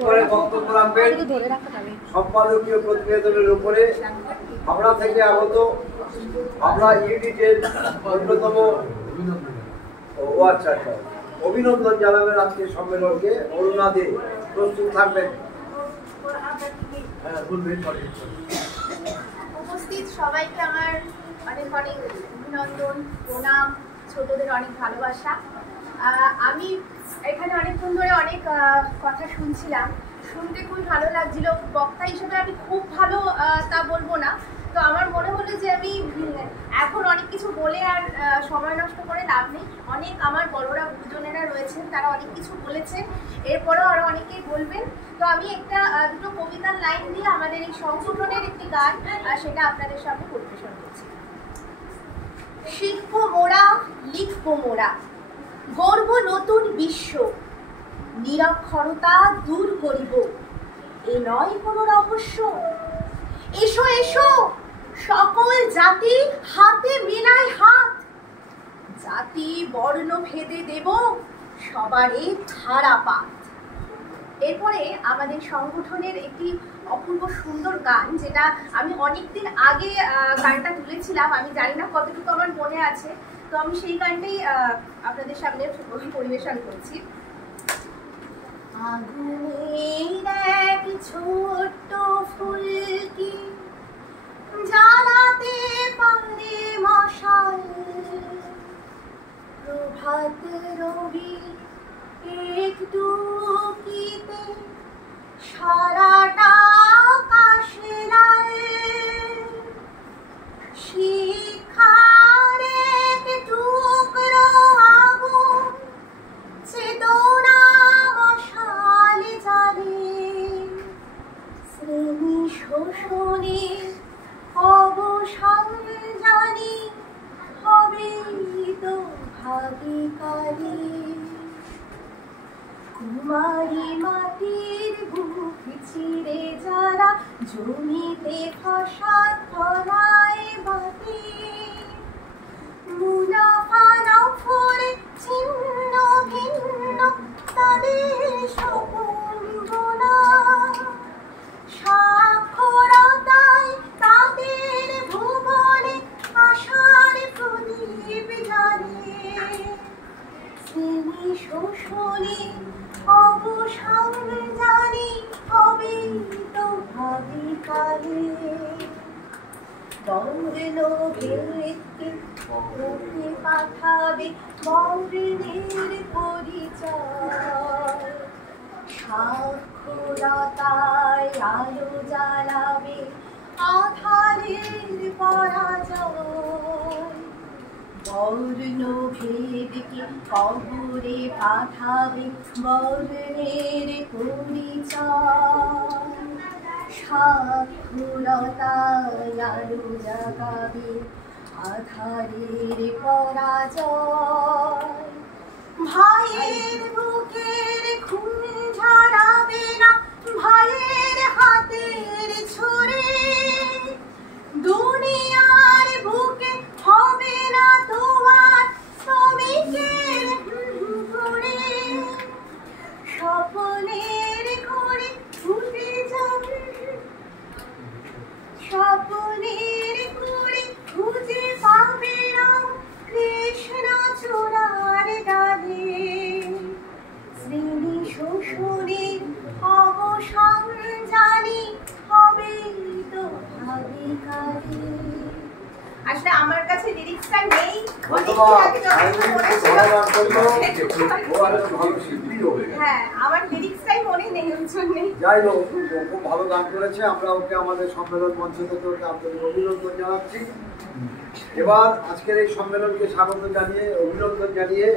এরপরে বক্তব্য রাখবেন সম্পাদকীয় প্রতিবেদনের উপরে হাবড়া থেকে আগত হাবড়া ইউনিটের অন্যতম অভিনন্দন জানাবেন আজকে সম্মেলনকে। অরুণা দে প্রস্তুত থাকবেন। উপস্থিত সবাইকে আমার অনেক অনেক অভিনন্দন, প্রণাম, ছোটদের অনেক ভালোবাসা। আমি এখানে অনেকক্ষণ ধরে অনেক কথা শুনছিলাম, শুনতে খুবই ভালো লাগছিল। বক্তা হিসেবে আমি খুব ভালো তা বলবো না, তো আমার মনে হলো যে আমি এখন অনেক কিছু বলে আর সময় নষ্ট করে লাভ নেই। অনেক আমার বড়রা গুরুজনেরা রয়েছেন, তারা অনেক কিছু বলেছেন, এরপরেও আরও অনেকেই বলবেন। তো আমি দুটো কবিতার লাইন দিয়ে আমাদের এই সংগঠনের একটি গান সেটা আপনাদের সামনে পরিবেশন করছি। শিখবো মোরা, লিখবো মোরা, গড়ব নতুন বিশ্ব, নিরক্ষরতা দূর করিব, এ নয় কোনো রহস্য। এসো এসো সকল জাতি হাতে মেলায় হাত, জাতি বর্ণ ভেদে দেব সবারই ধারাপাত। এরপরে আমাদের সংগঠনের একটি অপূর্ব সুন্দর গান, যেটা আমি অনেকদিন আগে গানটা তুলেছিলাম, আমি জানি না কতটুকু আমার মনে আছে, তো আমি সেই গানটাই আপনাদের সামনে পরিবেশন করছি। আগুনের এক ছোট্ট ফুলকি জ্বালাতে পারে মশাল, প্রভাত রবি একটু কিতে সারাটা আকাশে লাল, শিখার এক টুকরো আগুন চেতনা মশাল জ্বালে, শ্রেণী শোষণে অবসান জানি হবে তো ভাবিকালে। কুমারী মাটির বুক চিরে যারা জমিতে ফসল ফলায় বাতি, মুনাফা নফরে ছিন্ন ভিন্ন তাদের স্বপন গোনা, সাক্ষরতায় তাদের ভুবনে আশার প্রদীপ জ্বালে, শ্রেণী শোষণে অবসান জানি হবে তো ভাবিকালে। বর্ণ ভেদকে লোকে পাঠাবে বর্ণের পরিচয়, সাক্ষরতায় আলো জ্বালাবে আধারের পরাজয়, বর্ণ ভেদকে কবরে পাঠাবে বর্ণের পরিচয়, সাক্ষরতায় আলো জাগাবে আধারের পরাজয়, ভাইয়ের বুকের খুন ঝরাবে না ভাইয়ের হাতের ছুরি, দুনিয়ার বুকে হবে না তোমার শ্রমিকের ঘুরে, স্বপ্নের ঘরে ছুটে যাবে, স্বপ্নের ঘরে খুঁজে পাবে না কৃষ্ণ চূড়ার ডালে, শ্রেণী শোষণের অবসান জানি হবে তো ভাবিকালে। আসলে আমার কাছে লিরিক্সটা নেই, হ্যাঁ আমার লিরিক্সটাই মনে নেই, ওর জন্যই। যাই হোক, খুব ভালো গান করেছে, আমরা ওকে আমাদের সম্মেলন মঞ্চ থেকে ওকে আপনাদের অভিনন্দন জানাচ্ছি। এবার আজকের এই সম্মেলনকে স্বাগত জানিয়ে অভিনন্দন জানিয়ে